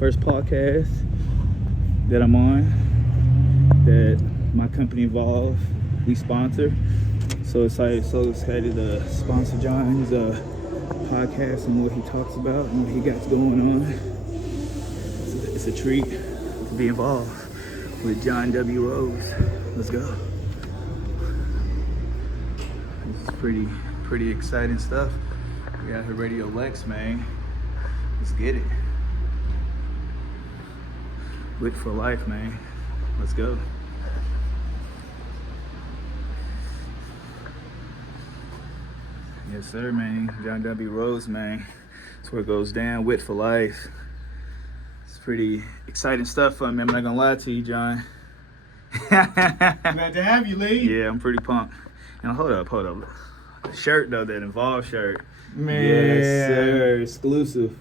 first podcast that I'm on that my company Evolve, we sponsor. So excited to sponsor John's podcast and what he talks about and what he got going on. It's a treat to be involved with John W Rhodes. Let's go. This is pretty exciting stuff. We got here Radio Lex, man. Let's get it. Wit4life, man. Let's go. Yes, sir, man. John W Rhodes, man. That's where it goes down. Wit4life. It's pretty exciting stuff for me. I'm not gonna lie to you, John. Glad to have you, Lee. Yeah, I'm pretty pumped. And hold up. The shirt though, that Involved shirt. Man. Yes, sir. Exclusive.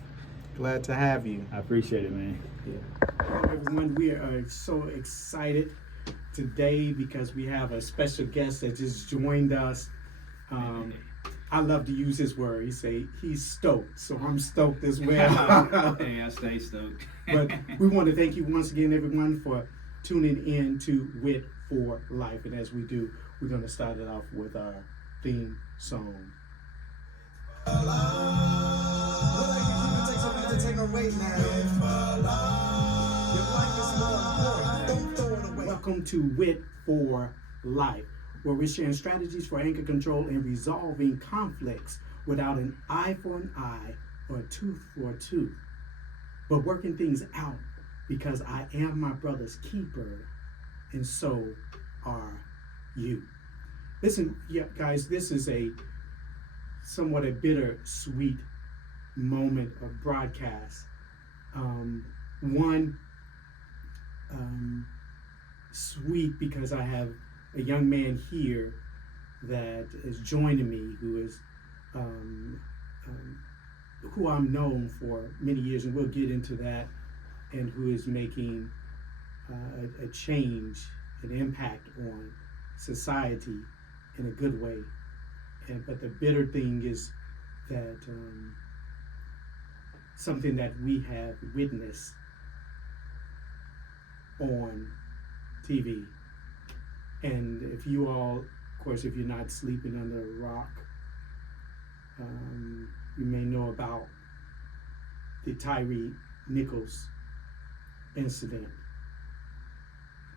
Glad to have you. I appreciate it, man. Yeah. Everyone, we are so excited today because we have a special guest that just joined us. I love to use his word. He say he's stoked, so I'm stoked as well. Hey, I stay stoked. But we want to thank you once again, everyone, for tuning in to Wit4life. And as we do, we're going to start it off with our theme song. Welcome to Wit4life, where we're sharing strategies for anger control and resolving conflicts without an eye for an eye or a tooth for a tooth, but working things out because I am my brother's keeper, and so are you. Listen, yeah, guys, this is a somewhat a bittersweet moment of broadcast. Sweet because I have a young man here that is joining me who is who I'm known for many years, and we'll get into that, and who is making a change, an impact on society in a good way. But the bitter thing is that something that we have witnessed on TV. And if you all, of course, if you're not sleeping under a rock, you may know about the Tyre Nichols incident,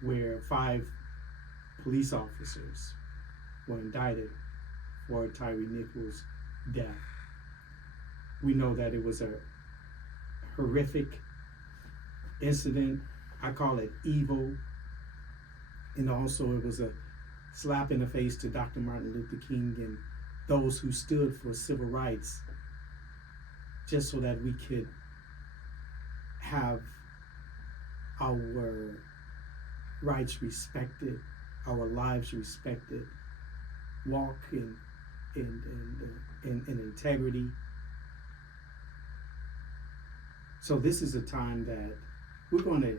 where 5 police officers were indicted for Tyre Nichols' death. We know that it was a horrific incident. I call it evil. And also it was a slap in the face to Dr. Martin Luther King and those who stood for civil rights, just so that we could have our rights respected, our lives respected, walk in integrity. So this is a time that we're going to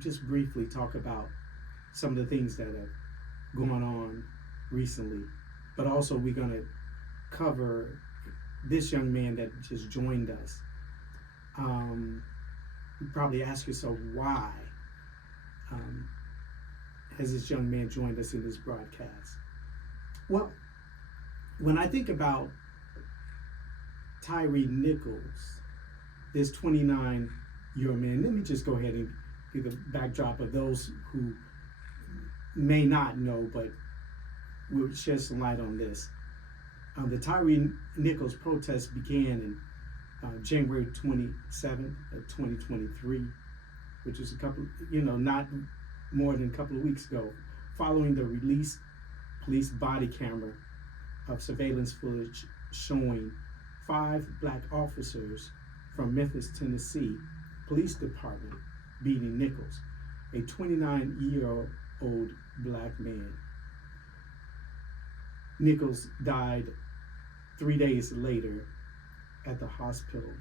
just briefly talk about some of the things that have gone on recently, but also we're going to cover this young man that just joined us. You probably ask yourself, why has this young man joined us in this broadcast? Well, when I think about Tyre Nichols, this 29-year-old man, let me just go ahead and give the backdrop of those who may not know, but we'll shed some light on this. The Tyre Nichols protest began in January 27th of 2023, which is not more than a couple of weeks ago, following the release police body camera of surveillance footage showing 5 black officers from Memphis, Tennessee Police Department beating Nichols, a 29-year-old black man. Nichols died 3 days later at the hospital.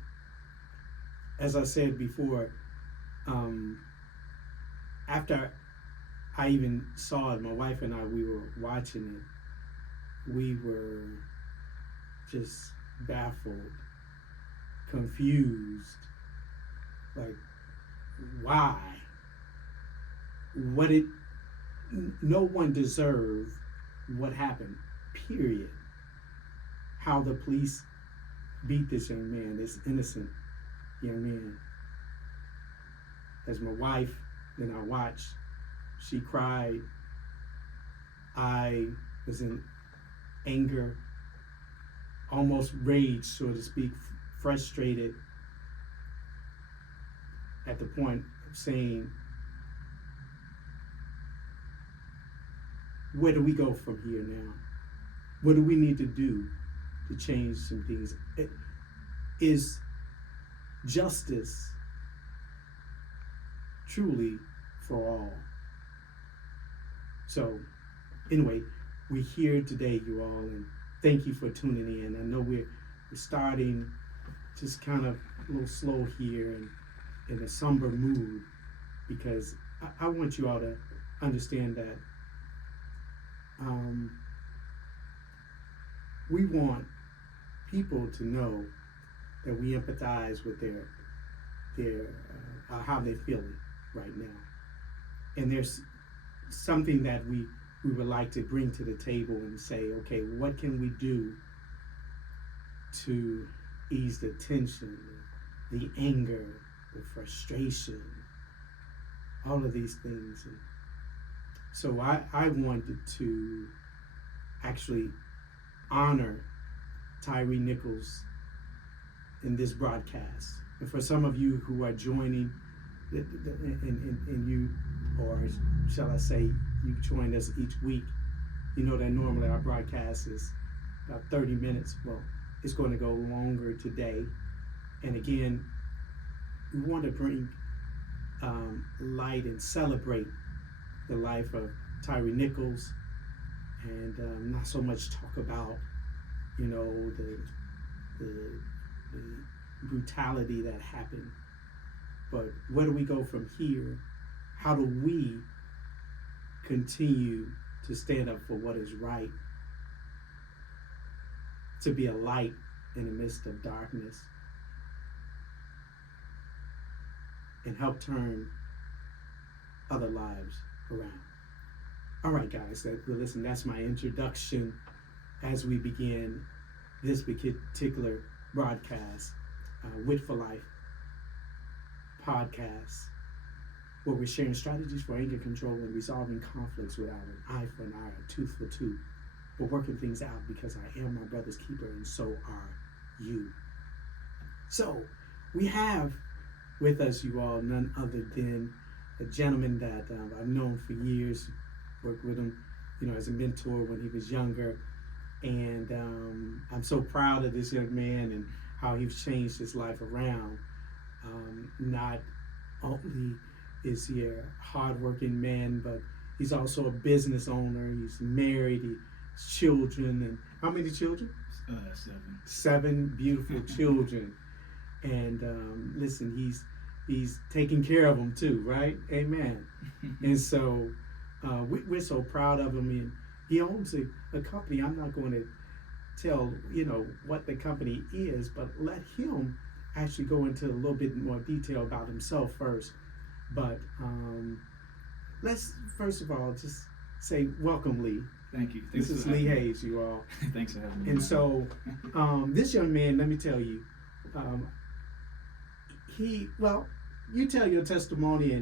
As I said before, after I even saw it, my wife and I, we were watching it. We were just baffled, confused, Like, why? What it? No one deserved what happened. Period. How the police beat this young man, this innocent young man. As my wife, then I watched, she cried. I was in anger, almost rage, so to speak, frustrated at the point of saying, where do we go from here now? What do we need to do to change some things? Is justice truly for all? So, anyway, we're here today, you all, and thank you for tuning in. I know we're starting just kind of a little slow here and in a somber mood, because I want you all to understand that we want people to know that we empathize with their how they're feeling right now, and there's something that we would like to bring to the table and say, okay, what can we do to ease the tension, the anger, the frustration, all of these things. And so I wanted to actually honor Tyre Nichols in this broadcast. And for some of you who are joining, and you, or shall I say, you join us each week, you know that normally our broadcast is about 30 minutes. Well, it's going to go longer today. And again, we want to bring light and celebrate the life of Tyre Nichols, and not so much talk about, you know, the brutality that happened, but where do we go from here? How do we continue to stand up for what is right, to be a light in the midst of darkness, and help turn other lives around? All right, guys, listen, that's my introduction as we begin this particular broadcast, Wit4life podcast, where we're sharing strategies for anger control and resolving conflicts without an eye for an eye, a tooth for tooth. We're working things out because I am my brother's keeper, and so are you. So we have with us, you all, none other than a gentleman that I've known for years, worked with him, you know, as a mentor when he was younger. And I'm so proud of this young man and how he's changed his life around. Not only is he a hardworking man, but he's also a business owner. He's married, he has children. And how many children? 7. 7 beautiful children. And listen, he's taking care of them too, right? Amen. And so we're so proud of him. And he owns a company. I'm not going to tell, you know, what the company is, but let him actually go into a little bit more detail about himself first. But let's first of all just say welcome, Lee. Thank you. This is Lee Hayes, you all. Thanks for having me. And so this young man, let me tell you, you tell your testimony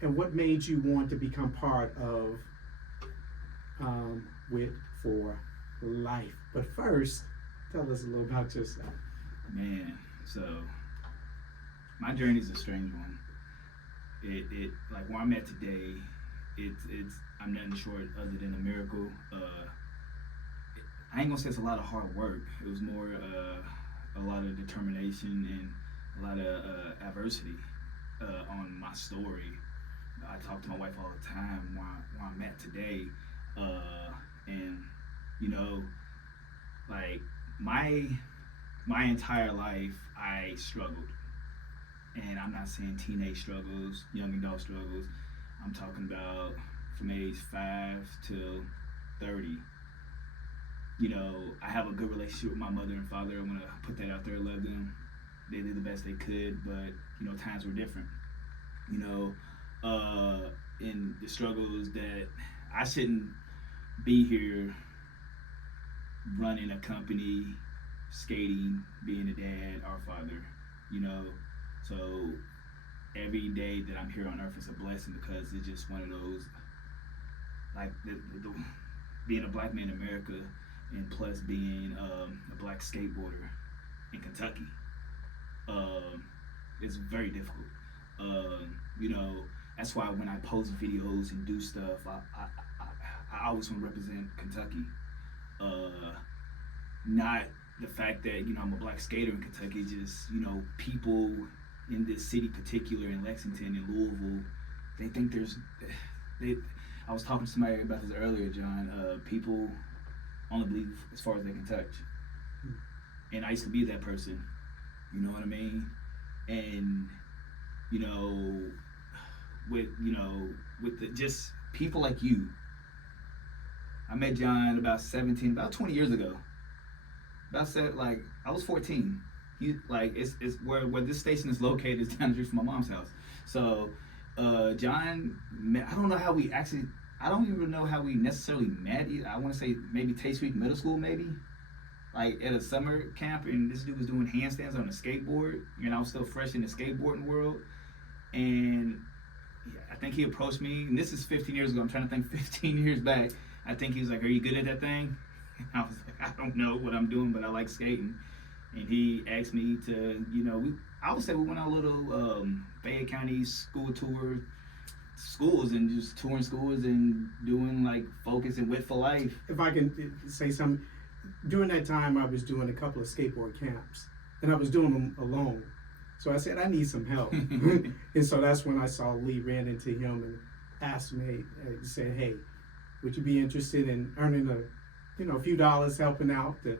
and what made you want to become part of Wit4life. But first, tell us a little about yourself. Man, so my journey is a strange one. It like where I'm at today, it's I'm nothing short other than a miracle. I ain't gonna say it's a lot of hard work. It was more a lot of determination and a lot of adversity on my story. I talk to my wife all the time where I'm at today, and you know, like my entire life I struggled, and I'm not saying teenage struggles, young adult struggles. I'm talking about from age 5 to 30. You know, I have a good relationship with my mother and father. I'm gonna put that out there, love them. they did the best they could, but times were different. You know, in the struggles that I shouldn't be here running a company, skating, being a dad, our father. You know, so every day that I'm here on earth is a blessing because it's just one of those, like being a black man in America, and plus being a black skateboarder in Kentucky. It's very difficult. You know, that's why when I post videos and do stuff, I always want to represent Kentucky. Uh, Not the fact that I'm a black skater in Kentucky, just people in this city, particular in Lexington and Louisville, they think they. I was talking to somebody about this earlier, John. People only believe as far as they can touch, and I used to be that person. You know what I mean? And you know, with just people like you. I met John about 20 years ago. Like I was 14. It's where this station is located is down the street from my mom's house. So John, I don't know how we actually. I don't even know how we necessarily met. I want to say maybe Taste Week Middle School, maybe like at a summer camp, and this dude was doing handstands on a skateboard, and I was still fresh in the skateboarding world, and I think he approached me, and this is 15 years ago. I'm trying to think 15 years back. I think he was like, "Are you good at that thing?" And I was like, "I don't know what I'm doing, but I like skating." And he asked me to, I would say we went on a little Fayette County school tour, schools, and just touring schools and doing like Focus and Wit4life. If I can say something, during that time I was doing a couple of skateboard camps, and I was doing them alone. So I said, I need some help. And so that's when I saw Lee, ran into him and asked me, said, hey, would you be interested in earning a few dollars helping out to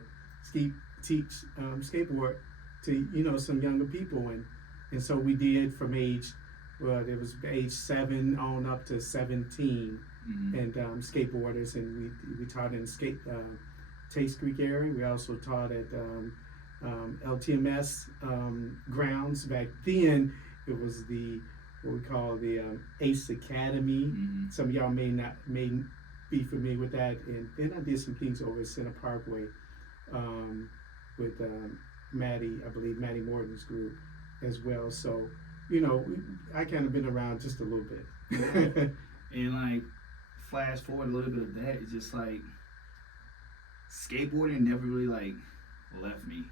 teach skateboard to, some younger people. And so we did from age 7 on up to 17, Mm-hmm. and skateboarders, and we taught in Taste Creek area. We also taught at LTMS grounds. Back then, it was what we call the ACE Academy. Mm-hmm. Some of y'all may be familiar with that. And then I did some things over at Center Parkway with Maddie Morton's group as well. So, I kind of been around just a little bit. And like, flash forward a little bit of that, it's just like skateboarding never really like left me.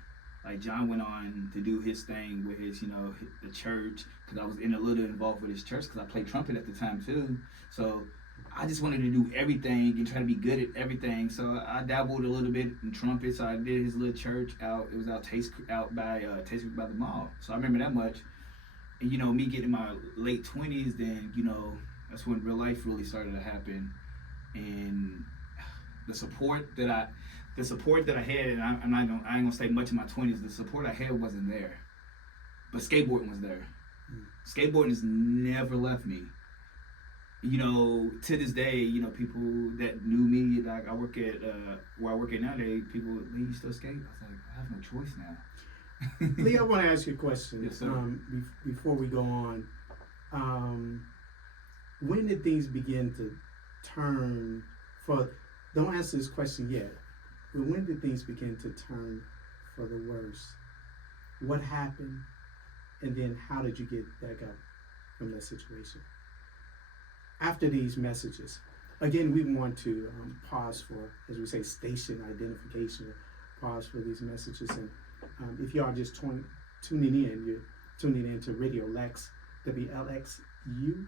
Like John went on to do his thing with his, the church, because I was a little involved with his church because I played trumpet at the time too. So I just wanted to do everything and try to be good at everything. So I dabbled a little bit in trumpet. So I did his little church out. It was out by Taste by the mall. So I remember that much. And me getting in my late 20s, then that's when real life really started to happen. And the support that I had, and I ain't gonna say much in my 20s. The support I had wasn't there, but skateboarding was there. Skateboarding has never left me. To this day, people that knew me, like I work at where I work at nowadays, people, Lee, you still skate? I was like, I have no choice now. Lee, I want to ask you a question. Yes, sir. Before we go on, when did things begin to turn don't answer this question yet, but when did things begin to turn for the worse? What happened, and then how did you get back up from that situation? After these messages, again, we want to pause for, as we say, station identification, pause for these messages. And if you are just tuning in, you're tuning in to Radio Lex, WLXU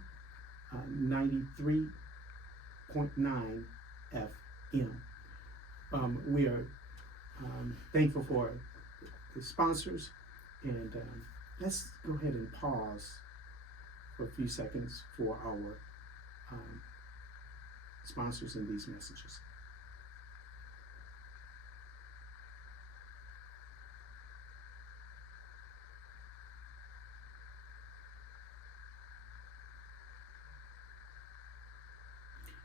93.9 FM. We are thankful for the sponsors, and let's go ahead and pause for a few seconds for our sponsors in these messages.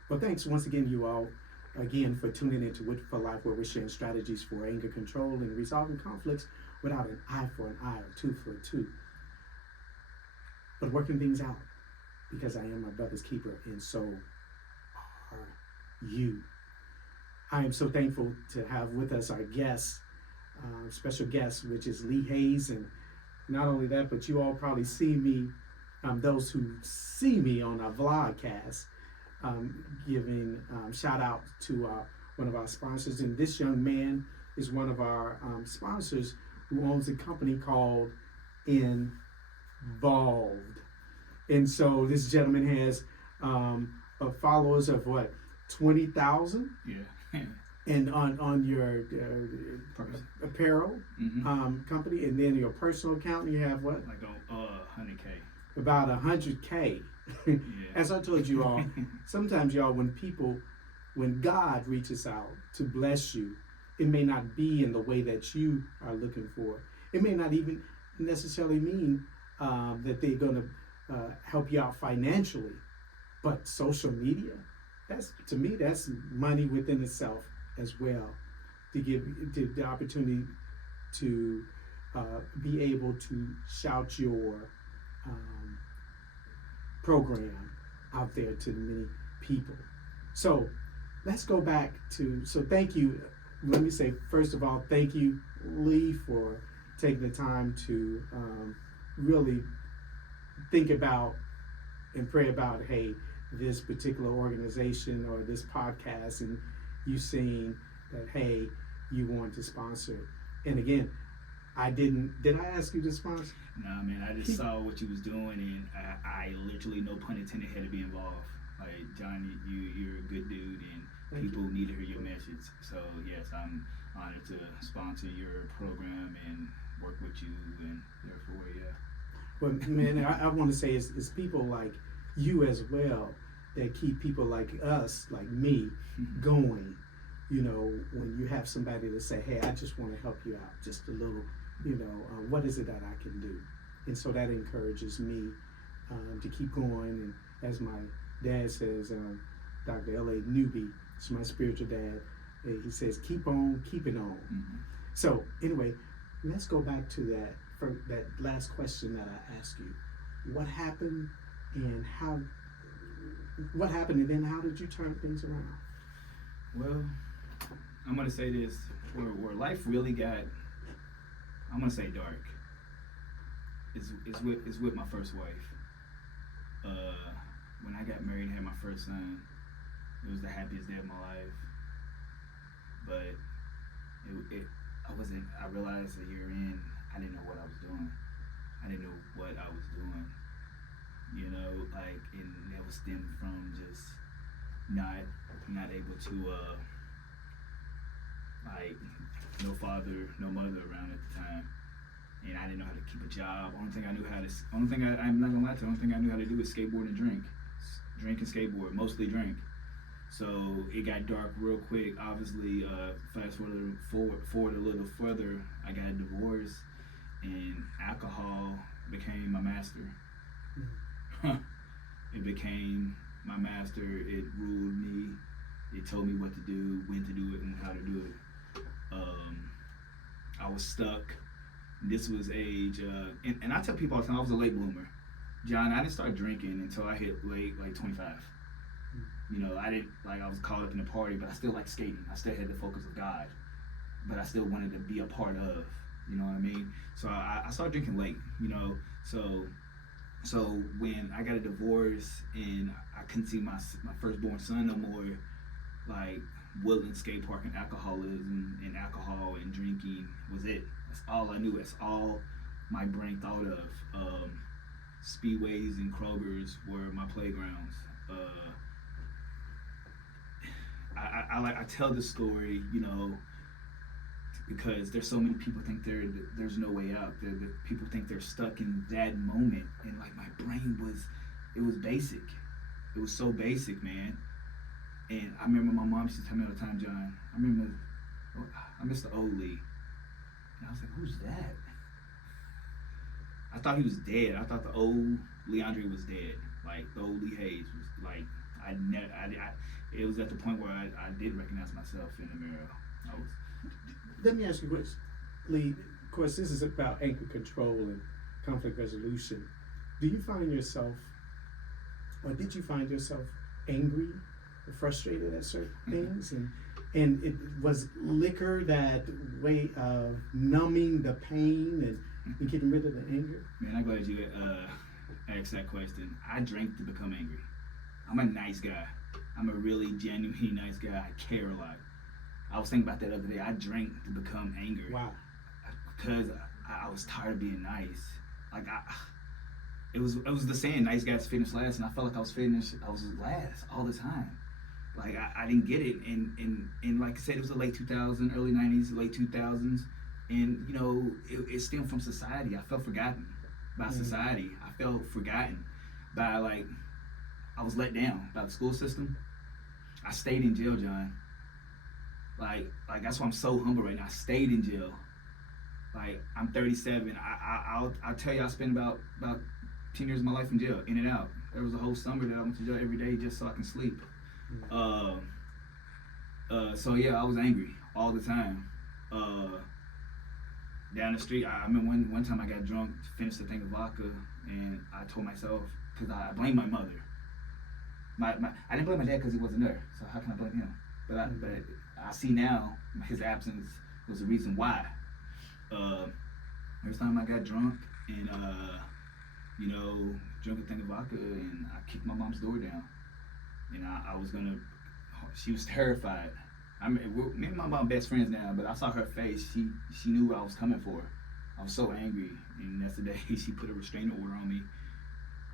Well, thanks once again, you all, for tuning into Wit4life, where we're sharing strategies for anger control and resolving conflicts without an eye for an eye or tooth for a tooth, but working things out because I am my brother's keeper, and so are you. I am so thankful to have with us our guest, special guest, which is Lee Hayes. And not only that, but you all probably see me, those who see me on our vlogcast, giving shout out to one of our sponsors. And this young man is one of our sponsors who owns a company called Involved. And so this gentleman has followers of what, 20,000? Yeah. And on your apparel company, and then your personal account, you have what? Like 100K. About 100K. Yeah. As I told you all, sometimes y'all, when God reaches out to bless you, it may not be in the way that you are looking for. It may not even necessarily mean that they're going to help you out financially, but social media, to me, that's money within itself as well, to give the opportunity to be able to shout your program out there to many people. So let's go back to, so thank you. Let me say, first of all, thank you, Lee, for taking the time to really think about and pray about, hey, this particular organization or this podcast, and you saying that, hey, you want to sponsor. And again, did I ask you to sponsor? Nah, man, I just saw what you was doing, and I literally, no pun intended, had to be involved. Like, John, you're a good dude, and people need to hear your message. So, yes, I'm honored to sponsor your program and work with you, and therefore, yeah. Well, man, I want to say it's people like you as well that keep people like us, like me, going. You know, when you have somebody to say, hey, I just want to help you out just a little, what is it that I can do? And so that encourages me to keep going. And as my dad says, Dr. L.A. Newby, it's my spiritual dad, he says, keep on keeping on. Mm-hmm. So anyway, let's go back to that last question that I asked you. What happened and then how did you turn things around? Well, I'm gonna say this, where life really got, I'm gonna say dark, is with my first wife. When I got married and had my first son, it was the happiest day of my life. But I realized a year in, I didn't know what I was doing. And that was stemmed from just not able to, no father, no mother around at the time. And I didn't know how to keep a job. I'm not gonna lie to you, the only thing I knew how to do was skateboard and drink. Drink and skateboard, mostly drink. So it got dark real quick. Obviously, fast forward a little further, I got a divorce, and alcohol became my master. It became my master. It ruled me. It told me what to do, when to do it, and how to do it. I was stuck. This was age, and I tell people all the time, I was a late bloomer. John, I didn't start drinking until I hit late, 25. I was caught up in the party, but I still liked skating. I still had the focus of God, but I still wanted to be a part of, you know what I mean? So I started drinking late, So when I got a divorce and I couldn't see my firstborn son no more, like Woodland skate park and alcoholism and alcohol and drinking was it. That's all I knew. That's all my brain thought of. Speedways and Krogers were my playgrounds. I tell this story, because there's so many people think there's no way out. People think they're stuck in that moment, and like my brain was basic. It was so basic, man. And I remember my mom used to tell me all the time, John, I miss the old Lee. And I was like, who's that? I thought he was dead. I thought the old Leandre was dead. Like the old Lee Hayes was like, it was at the point where I did recognize myself in the mirror. Let me ask you this, Lee. of course, this is about anger control and conflict resolution. Do you find yourself, or did you find yourself angry or frustrated at certain things? And it was liquor that way of numbing the pain and getting rid of the anger? Man, I'm glad you asked that question. I drink to become angry. I'm a nice guy. I'm a really genuinely nice guy. I care a lot. I was thinking about that the other day. I drank to become angry. Wow. Because I was tired of being nice. Like it was the saying, nice guys finish last, and I felt like I was last all the time. Like I didn't get it, and like I said, it was the late 2000s, early 90s, late 2000s, and you know it stemmed from society. I felt forgotten by society. I felt forgotten by I was let down by the school system. I stayed in jail, John. Like that's why I'm so humble right now. I stayed in jail. Like I'm 37. I'll tell you, I spent about 10 years of my life in jail, in and out. There was a whole summer that I went to jail every day just so I can sleep. So yeah, I was angry all the time. Down the street, I remember one time I got drunk, finished a thing of vodka, and I told myself, because I blamed my mother. I didn't blame my dad because he wasn't there, so how can I blame him? But I see now his absence was the reason why. Every time I got drunk and drank a thing of vodka, and I kicked my mom's door down, and I was gonna. She was terrified. Me and my mom best friends now, but I saw her face. She knew what I was coming for. I was so angry, and that's the day she put a restraining order on me.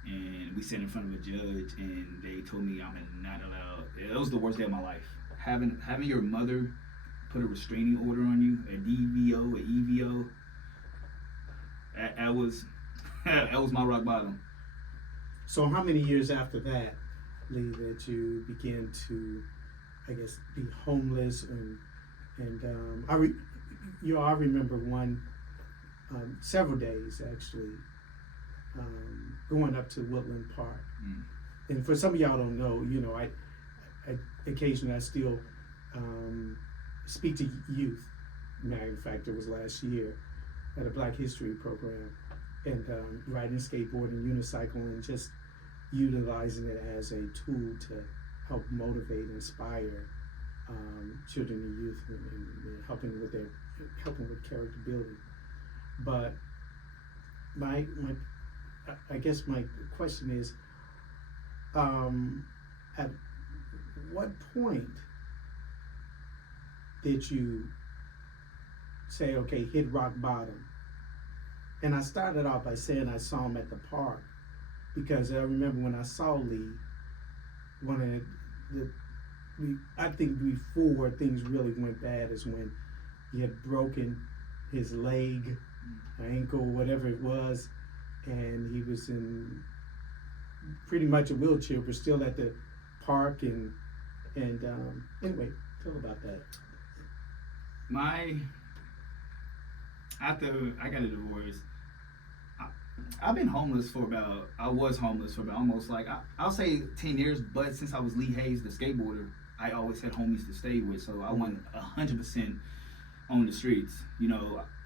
And we sat in front of a judge, and they told me I'm not allowed. It was the worst day of my life. Having your mother put a restraining order on you, a DVO, a EVO. That was my rock bottom. So how many years after that, Lee, that you began to, I guess, be homeless and I remember several days actually going up to Woodland Park. And for some of y'all don't know, I occasionally I still speak to youth. Matter of fact, it was last year at a Black History program, and riding skateboard and unicycle, and just utilizing it as a tool to help motivate and inspire children and youth, and helping with character building. But I guess my question is, at what point did you say, okay, hit rock bottom? And I started off by saying I saw him at the park, because I remember when I saw Lee, I think before things really went bad is when he had broken his leg, ankle, whatever it was, and he was in pretty much a wheelchair, but still at the park. And anyway, tell about that. After I got a divorce, I was homeless for about almost I'll say 10 years, but since I was Lee Hayes, the skateboarder, I always had homies to stay with, so I wasn't 100% on the streets.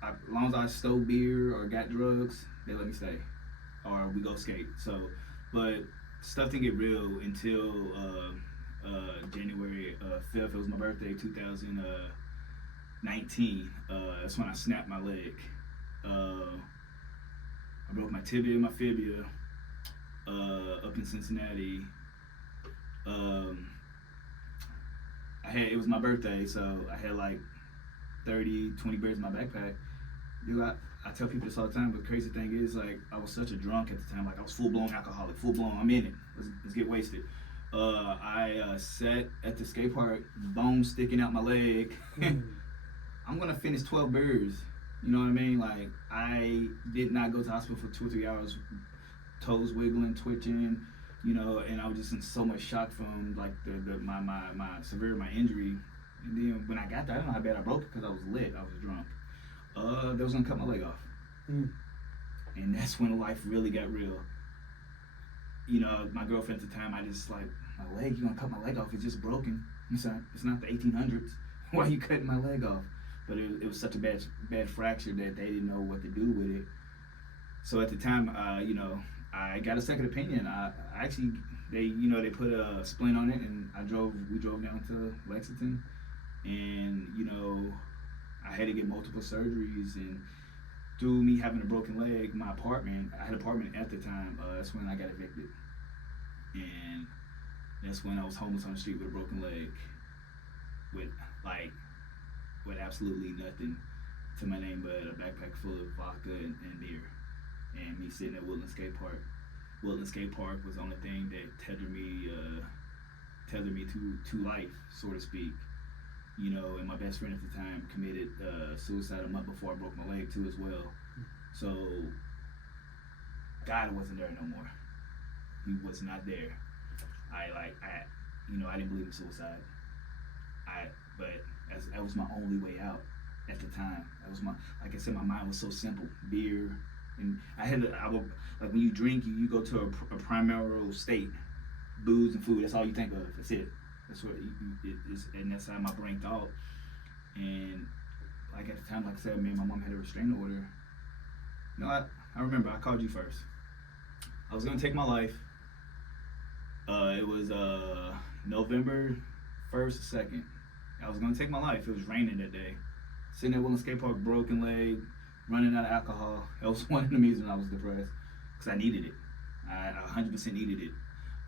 As long as I stole beer or got drugs, they let me stay, or we go skate. So, but stuff didn't get real until January 5th. It was my birthday, 2019. That's when I snapped my leg. I broke my tibia and my fibia up in Cincinnati. It was my birthday, so I had like 20 beers in my backpack. Dude, I tell people this all the time, but the crazy thing is, I was such a drunk at the time. I was full-blown alcoholic, I'm in it. Let's get wasted. I sat at the skate park, bone sticking out my leg. I'm gonna finish 12 beers. You know what I mean? I did not go to the hospital for 2 or 3 hours, toes wiggling, twitching, and I was just in so much shock from my injury. And then when I got there, I don't know how bad I broke it because I was lit, I was drunk. They was gonna cut my leg off. And that's when life really got real. My girlfriend at the time, I just my leg, you gonna cut my leg off? It's just broken. It's not the 1800s. Why are you cutting my leg off? but it was such a bad fracture that they didn't know what to do with it. So at the time, I got a second opinion. I actually, they put a splint on it, and we drove down to Lexington, and I had to get multiple surgeries, and through me having a broken leg, I had an apartment at the time. That's when I got evicted, and that's when I was homeless on the street with a broken leg, with absolutely nothing to my name but a backpack full of vodka and beer, and me sitting at Woodland Skate Park. Woodland Skate Park was the only thing that tethered me to life, so to speak. And my best friend at the time committed suicide a month before I broke my leg too as well. So God wasn't there no more. He was not there. I didn't believe in suicide. But that was my only way out at the time. That was like I said, my mind was so simple. Beer, and like when you drink, you go to a primary state. Booze and food, that's all you think of. That's it. That's what it is, and that's how my brain thought. And like at the time, like I said, me and my mom had a restraining order. I remember I called you first. I was gonna take my life. It was November 1st, 2nd. I was gonna take my life. It was raining that day. Sitting at Woodland Skate Park, broken leg, running out of alcohol. That was one of the reasons I was depressed, because I needed it. I 100% needed it.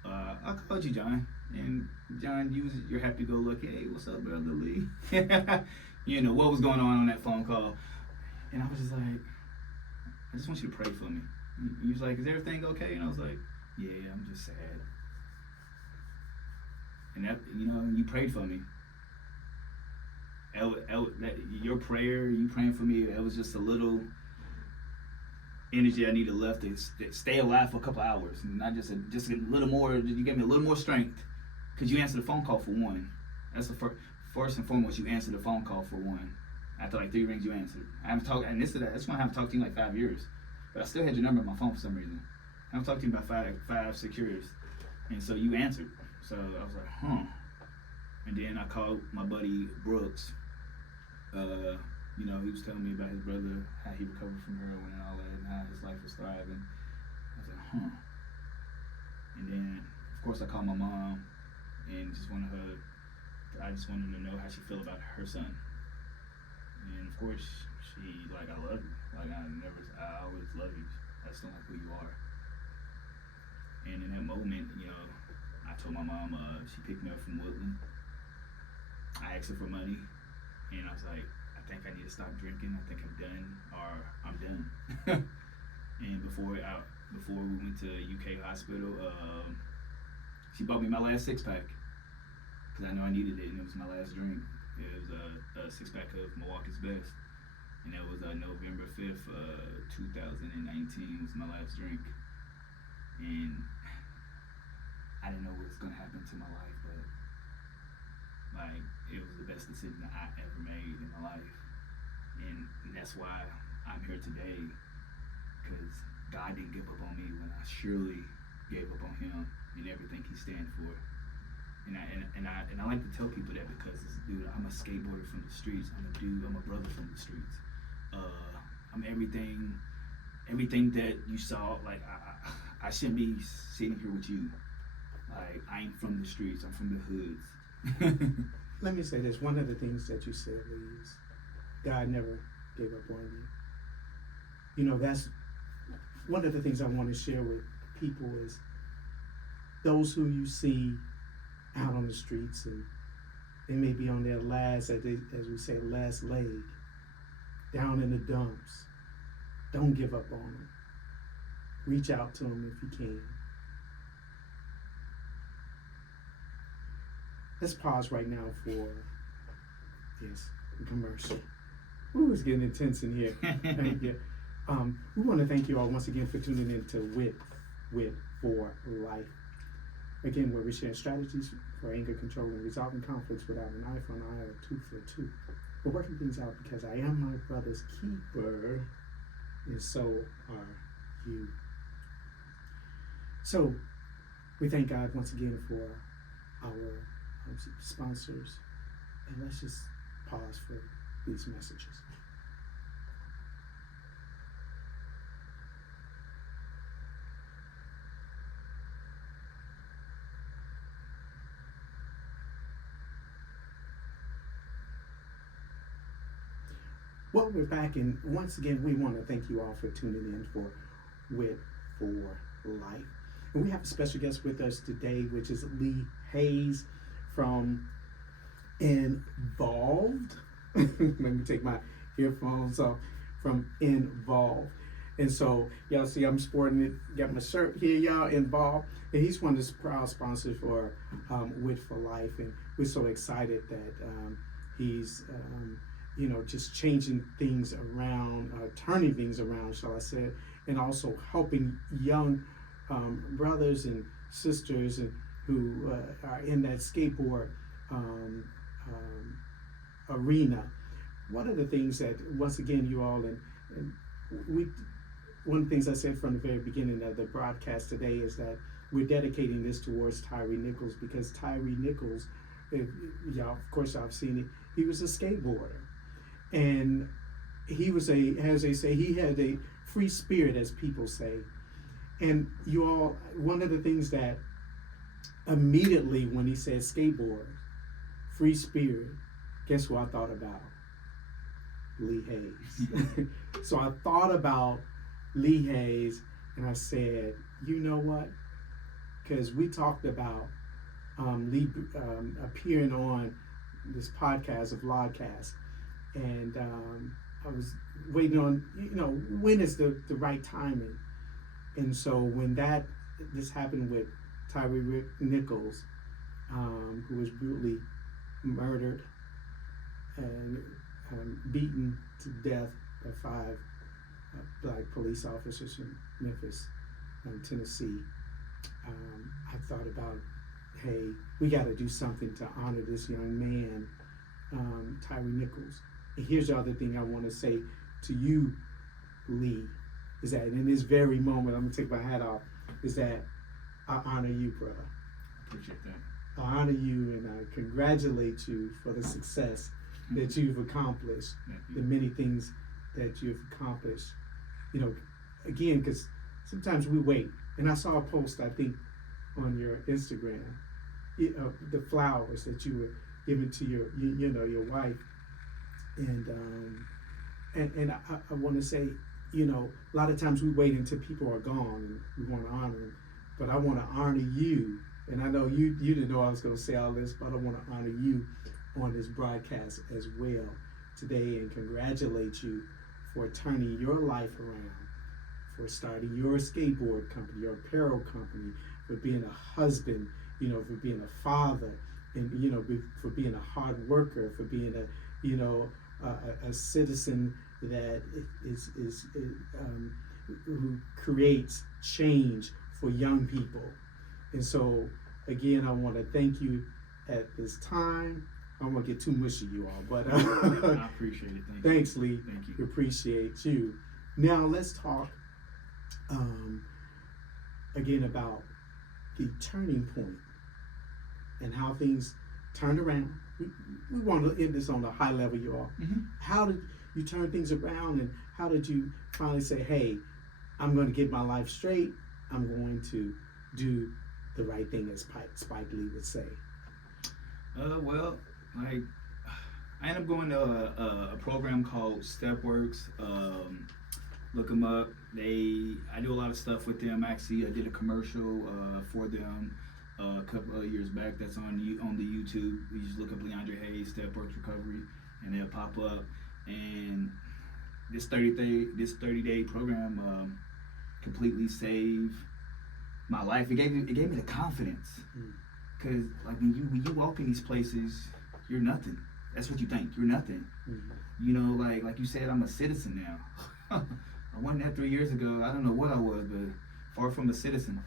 I called you, John, and John, you're happy-go-lucky. Hey, what's up, brother Lee? What was going on that phone call, and I was just like, I just want you to pray for me. He was like, is everything okay? And I was like, yeah, I'm just sad. And that, you prayed for me. Your prayer, you praying for me, it was just a little energy I needed left to stay alive for a couple hours, and not just a little more. You gave me a little more strength, because you answered the phone call for one. That's the first and foremost. You answered the phone call for one. After like 3 rings, you answered. I haven't talked, and that's when I haven't talked to you in like 5 years, but I still had your number on my phone for some reason. I haven't talked to you in about 5-6 years, and so you answered. So I was like, huh. And then I called my buddy Brooks. He was telling me about his brother, how he recovered from heroin and all that, and how his life was thriving. I was like, huh. And then, of course, I called my mom and I just wanted to know how she felt about her son. And of course, she, I love you. I always love you. That's not who you are. And in that moment, I told my mom, she picked me up from Woodland. I asked her for money, and I was like, I think I need to stop drinking. I think I'm done, or I'm done. And before we went to UK hospital, she bought me my last 6-pack, because I know I needed it, and it was my last drink. It was a 6-pack of Milwaukee's Best, and that was November 5th, 2019 was my last drink. And I didn't know what was going to happen to my life, but it was the best decision that I ever made in my life. And that's why I'm here today, because God didn't give up on me when I surely gave up on him and everything he stands for. And I like to tell people that, because, dude, I'm a skateboarder from the streets. I'm a brother from the streets. I'm everything that you saw. I shouldn't be sitting here with you. I ain't from the streets. I'm from the hoods. Let me say this. One of the things that you said is God never gave up on you. That's one of the things I want to share with people is those who you see out on the streets, and they may be on their last, as we say, last leg, down in the dumps. Don't give up on them. Reach out to them if you can. Let's pause right now for a commercial. Ooh, it's getting intense in here. Thank you. We want to thank you all once again for tuning in to Wit4life. Again, where we share strategies for anger control and resolving conflicts without an eye for an eye or tooth for a tooth. We're working things out because I am my brother's keeper, and so are you. So we thank God once again for our sponsors, and let's just pause for these messages. Well, we're back, and once again, we want to thank you all for tuning in for Wit for Life. And we have a special guest with us today, which is Lee Hayes from Involved. Let me take my earphones off. From Involved. And so, y'all see I'm sporting it, got my shirt here, y'all, Involved. And he's one of the proud sponsors for Wit4life. And we're so excited that he's just changing things around, turning things around, shall I say, and also helping young brothers and sisters and who are in that skateboard arena. One of the things that, once again, you all, and one of the things I said from the very beginning of the broadcast today is that we're dedicating this towards Tyree Nichols, because Tyree Nichols, y'all, of course, I've seen it, he was a skateboarder. And he was as they say, he had a free spirit, as people say. And you all, one of the things that immediately when he said skateboard, free spirit, guess who I thought about? Lee Hayes. So I thought about Lee Hayes, and I said, you know what? Because we talked about Lee appearing on this podcast, a vlogcast. And I was waiting on, when is the right timing? And so when this happened with Tyree Nichols, who was brutally murdered and beaten to death by 5 black police officers in Memphis, Tennessee, I thought about, hey, we got to do something to honor this young man, Tyree Nichols. And here's the other thing I want to say to you, Lee, is that in this very moment, I'm going to take my hat off, is that I honor you, brother. Appreciate that. I honor you, and I congratulate you for the success that you've accomplished, the many things that you've accomplished. Again, because sometimes we wait. And I saw a post, I think, on your Instagram, the flowers that you were giving to your wife. And I want to say, a lot of times we wait until people are gone and we want to honor them. But I want to honor you. And I know you didn't know I was going to say all this, but I want to honor you on this broadcast as well today, and congratulate you for turning your life around, for starting your skateboard company, your apparel company, for being a husband, for being a father, and for being a hard worker, for being a citizen that who creates change for young people. And so again, I want to thank you at this time. I don't want to get too mushy, you all, but I appreciate it. Thanks, Lee. Thank you. We appreciate you. Now let's talk again about the turning point and how things turned around. We want to end this on a high level, you all. Mm-hmm. How did you turn things around, and how did you finally say, hey, I'm going to get my life straight. I'm going to do the right thing, as Spike Lee would say? Well, I ended up going to a program called Stepworks. Look them up. I do a lot of stuff with them. Actually, I did a commercial for them a couple of years back. That's on the YouTube. You just look up Leandre Hayes, Stepworks Recovery, and they'll pop up. And this 30-day program completely saved my life. It gave me the confidence. Because like when you walk in these places, you're nothing. That's what you think. You're nothing. Mm-hmm. Like you said, I'm a citizen now. I wasn't that 3 years ago. I don't know what I was, but far from a citizen.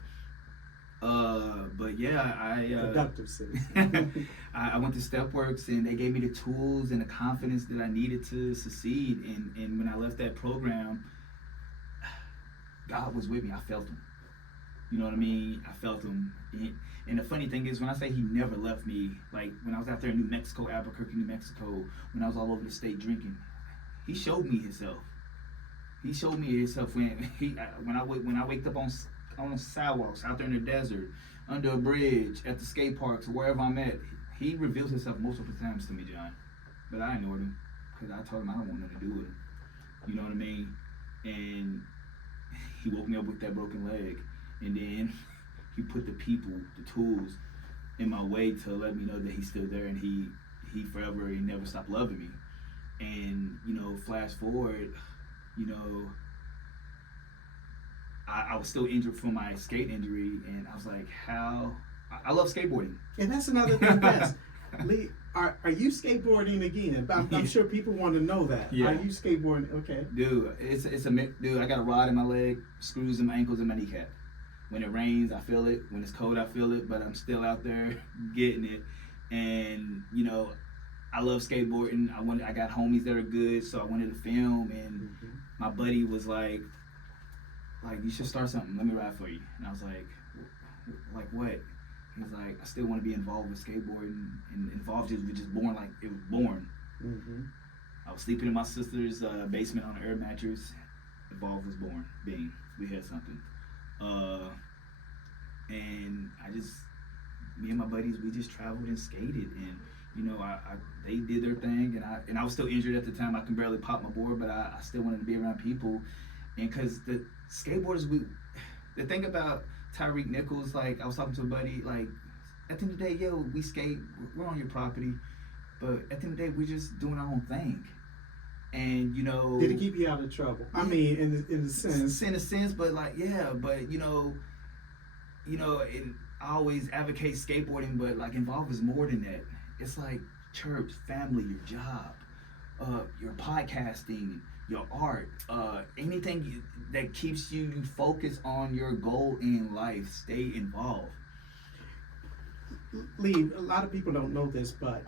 But yeah, productive citizen. I went to Stepworks, and they gave me the tools and the confidence that I needed to succeed. And when I left that program, God was with me. I felt Him. You know what I mean? I felt him. And the funny thing is, when I say he never left me, like when I was out there in New Mexico, Albuquerque, New Mexico, when I was all over the state drinking, he showed me himself. He showed me himself when I waked up on sidewalks out there in the desert, under a bridge, at the skate parks, wherever I'm at. He reveals himself multiple times to me, John. But I ignored him because I told him I don't want nothing to do with him. You know what I mean? And he woke me up with that broken leg, and then he put the people, the tools, in my way to let me know that he's still there, and he forever, he never stopped loving me. And flash forward, I was still injured from my skate injury, and I was like, how? I love skateboarding. And that's another thing, yes. Lee, are you skateboarding again? I'm sure people want to know that. Yeah. Are you skateboarding? Okay. Dude, I got a rod in my leg, screws in my ankles, and my kneecap. When it rains, I feel it. When it's cold, I feel it. But I'm still out there getting it. And I love skateboarding. I got homies that are good, so I wanted to film. And my buddy was like, you should start something. Let me ride for you. And I was like what? He was like, I still want to be involved with skateboarding, and involved was just born like it was born. Mm-hmm. I was sleeping in my sister's basement on an air mattress. Evolve was born. Bing, we had something. And me and my buddies, we just traveled and skated, and they did their thing, and I was still injured at the time. I can barely pop my board, but I still wanted to be around people, and because the skateboarders, the thing about Tyreek Nichols, like I was talking to a buddy, like at the end of the day, we skate, we're on your property, but at the end of the day, we're just doing our own thing. And did it keep you out of trouble? I mean, in a sense. In a sense, but and I always advocate skateboarding, but like Involve is more than that. It's like church, family, your job, your podcasting, your art, anything that keeps you focused on your goal in life. Stay involved. Lee, a lot of people don't know this, but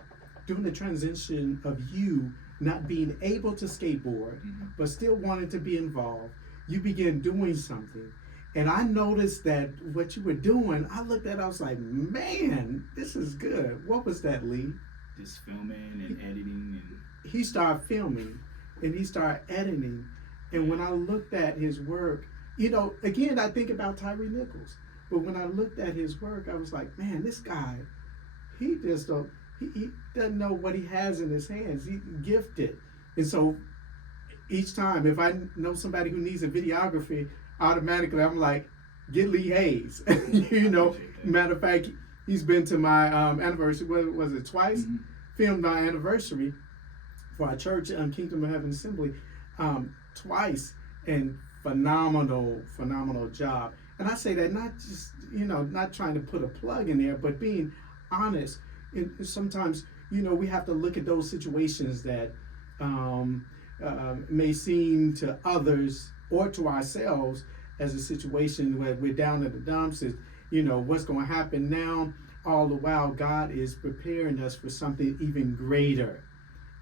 during the transition of you not being able to skateboard, but still wanting to be involved, you began doing something. And I noticed that what you were doing, I looked at it, I was like, man, this is good. What was that, Lee? Just filming and editing. He started filming and he started editing. And when I looked at his work, again, I think about Tyreek Nichols. But when I looked at his work, I was like, man, this guy, he doesn't know what he has in his hands. He's gifted. And so each time, if I know somebody who needs a videography, automatically I'm like, get Lee Hayes. Matter of fact, he's been to my anniversary, was it twice? Mm-hmm. Filmed my anniversary for our church, Kingdom of Heaven Assembly, twice, and phenomenal job. And I say that not just, not trying to put a plug in there, but being honest. And sometimes, we have to look at those situations that may seem to others or to ourselves as a situation where we're down at the dumps. What's going to happen now? All the while, God is preparing us for something even greater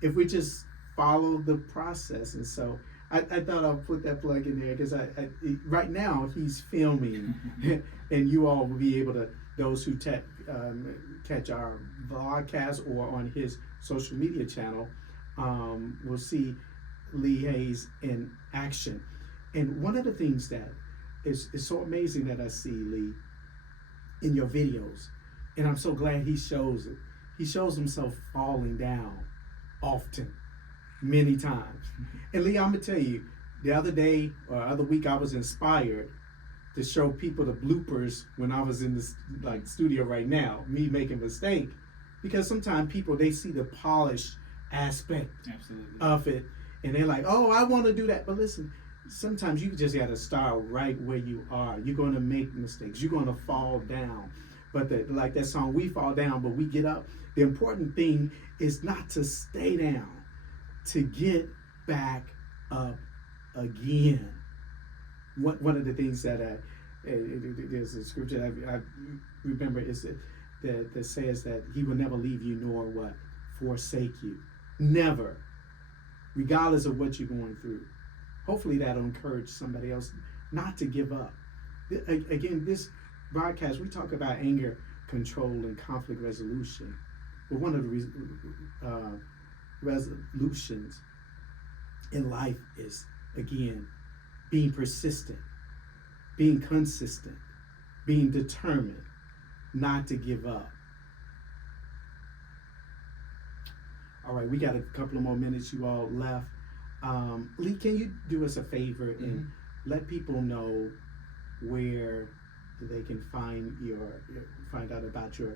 if we just follow the process. And so I thought I'll put that plug in there because right now he's filming, and you all will be able to, those who catch our vlogcast or on his social media channel, will see Lee Hayes in action. And one of the things that is so amazing that I see, Lee, in your videos, and I'm so glad he shows it. He shows himself falling down often, many times. And Lee, I'm gonna tell you, the other day or other week, I was inspired to show people the bloopers when I was in this studio right now, me making a mistake, because sometimes people, they see the polished aspect of it, and they're like, oh, I want to do that. But listen, sometimes you just got to start right where you are. You're going to make mistakes. You're going to fall down. But like that song, we fall down, but we get up. The important thing is not to stay down, to get back up again. One of the things that there's a scripture I remember is that says that he will never leave you nor forsake you. Never. Regardless of what you're going through. Hopefully that'll encourage somebody else not to give up. Again, this broadcast, we talk about anger control and conflict resolution. But one of the resolutions in life is, again, being persistent, being consistent, being determined, not to give up. All right, we got a couple of more minutes, you all left. Lee, can you do us a favor and let people know where they can find out about your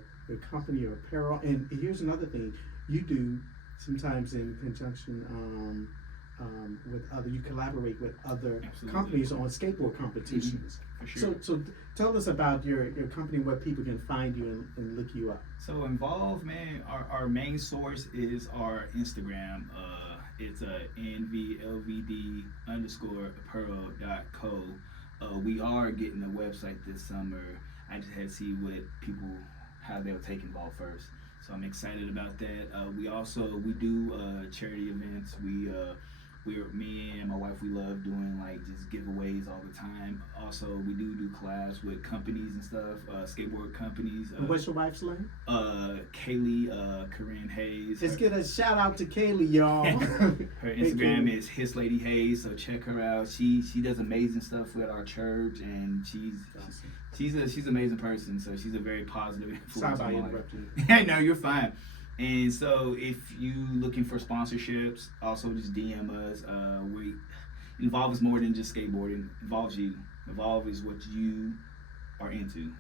company, your apparel? And here's another thing: you do sometimes in conjunction with you collaborate with other companies on skateboard competitions. For sure. So tell us about your company, where people can find you and look you up. So Involve, man, our main source is our Instagram. It's nvlvd_apparel.co. We are getting a website this summer. I just had to see what people, how they'll take Involve first. So I'm excited about that. We do charity events. Me and my wife, we love doing like just giveaways all the time. Also, we do collabs with companies and stuff, skateboard companies. What's your wife's name? Kaylee, Corinne Hayes. Let's get a shout out to Kaylee, y'all. Her Instagram is His Lady Hayes, so check her out. She does amazing stuff with our church, and she's an amazing person. So she's a very positive influence on my life. No, you're fine. And so if you looking for sponsorships, also just DM us. Involve is more than just skateboarding. Involves you. Involve is what you are into.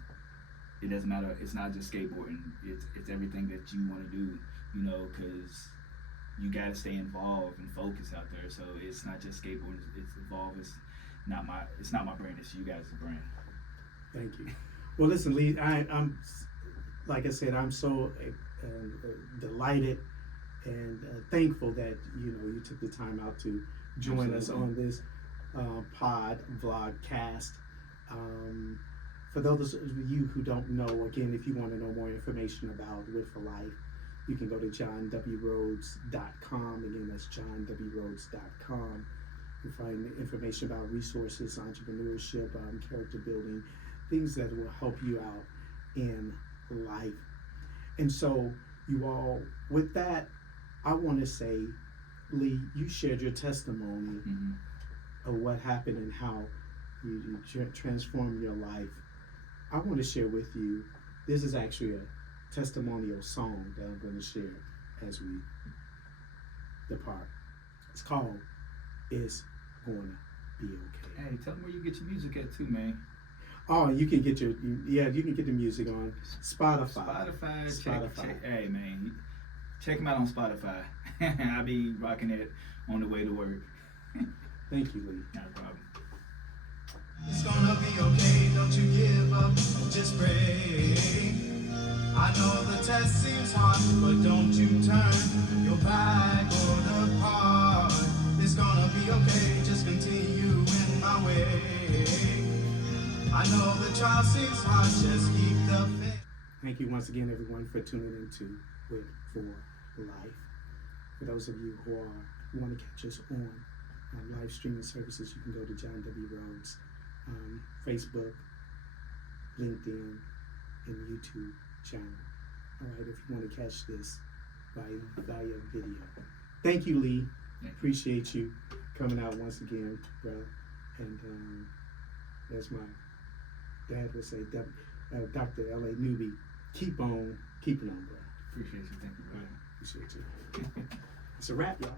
It doesn't matter. It's not just skateboarding. It's everything that you want to do, because you got to stay involved and focused out there. So it's not just skateboarding. It's Involve. It's not my brand. It's you guys' brand. Thank you. Well, listen, Lee, I'm like I said, I'm so delighted and thankful that you took the time out to join us on this vlogcast. For those of you who don't know, again, if you want to know more information about Wit4life, you can go to johnwrhodes.com. Again, that's johnwrhodes.com. You'll find information about resources, entrepreneurship, character building, things that will help you out in life. And so, you all, with that, I want to say, Lee, you shared your testimony of what happened and how you transformed your life. I want to share with you, this is actually a testimonial song that I'm going to share as we depart. It's called It's Gonna Be Okay. Hey, tell them where you get your music at too, man. Oh, you can get you can get the music on Spotify. Check, hey man, check them out on Spotify. I'll be rocking it on the way to work. Thank you, Lee. Not a problem. It's gonna be okay, don't you give up, just pray. I know the test seems hard, but don't you turn your back or depart. It's gonna be okay, just continue in my way. I know the trial seems hard, just keep the faith. Thank you once again, everyone, for tuning into Wit4life. For those of you who want to catch us on live streaming services, you can go to John W Rhodes, Facebook, LinkedIn, and YouTube channel. All right, if you want to catch this via video. Thank you, Lee. Appreciate you coming out once again, bro. And as my dad would say, Dr. L.A. Newby, keep on keeping on, bro. Appreciate you. Thank you, brother. Appreciate you. It's a wrap, y'all.